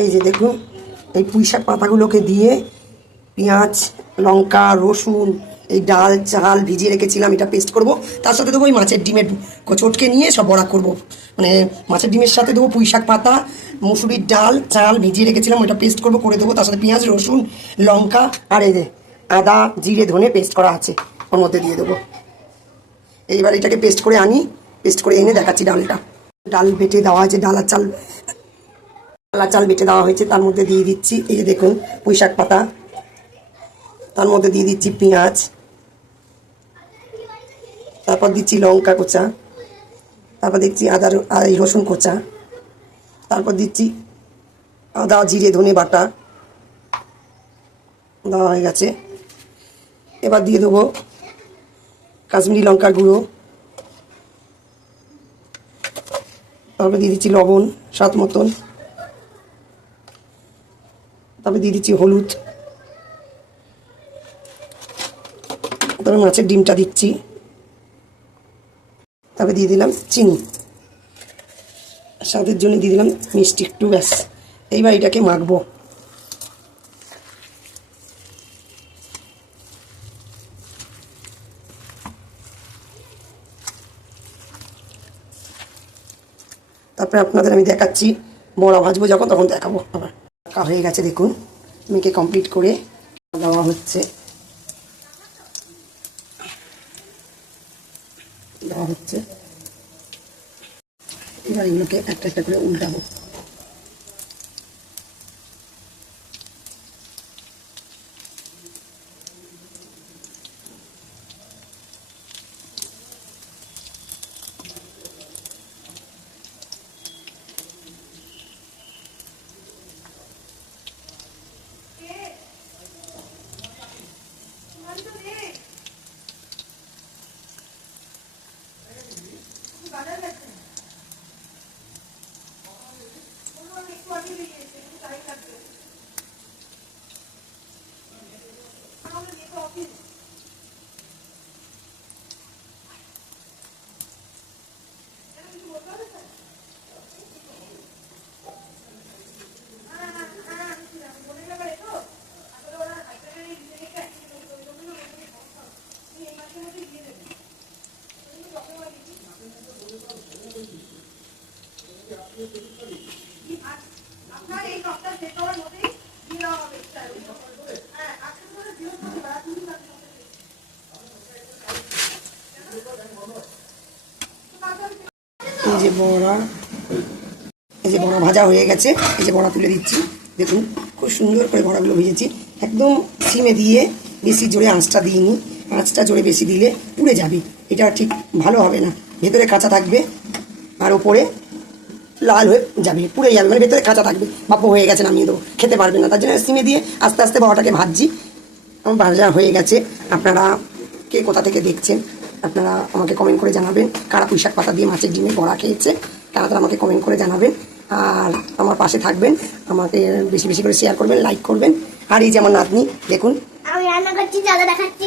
এই যে দেখুন, এই পুঁইশাক পাতাগুলোকে দিয়ে পেঁয়াজ, লঙ্কা, রসুন, এই ডাল চাল ভিজিয়ে রেখেছিলাম, এটা পেস্ট করব। তার সাথে দেবো ওই মাছের ডিমের চটকে নিয়ে সব বড়া করব। মানে মাছের ডিমের সাথে দেবো পুঁইশাক পাতা, মুসুরির ডাল চাল ভিজিয়ে রেখেছিলাম, ওটা পেস্ট করব, করে দেবো। তার সাথে পেঁয়াজ, রসুন, লঙ্কা আর এই যে আদা জিরে ধনে পেস্ট করা আছে, ওর মধ্যে দিয়ে দেবো। এইবার এটাকে পেস্ট করে আনি, পেস্ট করে এনে দেখাচ্ছি। ডাল বেটে দেওয়া আছে, ডাল চাল বেটে দেওয়া হয়েছে, তার মধ্যে দিয়ে দিচ্ছি এই যে দেখুন পুঁইশাক পাতা, তার মধ্যে দিয়ে দিচ্ছি পেঁয়াজ, তারপর দিচ্ছি লঙ্কা কোচা, তারপর দিচ্ছি রসুন কোচা, তারপর দিচ্ছি আদা জিরে ধনে বাটা দেওয়া হয়ে গেছে। এবার দিয়ে দেবো কাশ্মীরি লঙ্কার গুঁড়ো, তারপর দিয়ে দিচ্ছি লবণ স্বাদ মতন, তারপরে দিয়ে দিচ্ছি হলুদ, তারপরে মাছের ডিমটা দিচ্ছি, তারপরে দিয়ে দিলাম চিনি, স্বাদের জন্য দিয়ে দিলাম মিষ্টি একটু, ব্যাস। এইবার এটাকে মাখবো। তারপরে আপনাদের আমি দেখাচ্ছি, বড়া ভাজবো যখন তখন দেখাবো। আবার মাখা হয়ে গেছে দেখুন, মেখে কমপ্লিট করে দেওয়া হচ্ছে, এবার এগুলোকে একটা একটা করে উল্টাবো। এই যে বড়া ভাজা হয়ে গেছে, এই যে বড়া তুলে দিচ্ছি। দেখুন খুব সুন্দর করে বড়াগুলো ভেজেছি, একদম সিমে দিয়ে, বেশি জোরে আঁচটা দিইনি। আঁচটা জোরে বেশি দিলে পুড়ে যাবে, এটা ঠিক ভালো হবে না। ভেতরে কাঁচা থাকবে আর ওপরে লাল হয়ে যাবে, পুড়ে যাবে, মানে ভেতরে কাঁচা থাকবে। বাপ্প হয়ে গেছে, নামিয়ে দেবো, খেতে পারবে না। তার জন্য সিমে দিয়ে আস্তে আস্তে বড়াটাকে ভাজছি। আমার ভাজা হয়ে গেছে। আপনারা কে কোথা থেকে দেখছেন আপনারা আমাকে কমেন্ট করে জানাবেন। কারা পুঁইশাক পাতা দিয়ে মাছের ডিমে বড়া খেয়েছে তারা আমাকে কমেন্ট করে জানাবেন। আর আমার পাশে থাকবেন, আমাকে বেশি বেশি করে শেয়ার করবেন, লাইক করবেন। আর এই যে আমার নাতনি দেখুন, আমি রান্না করছি, দাদা দেখাচ্ছি।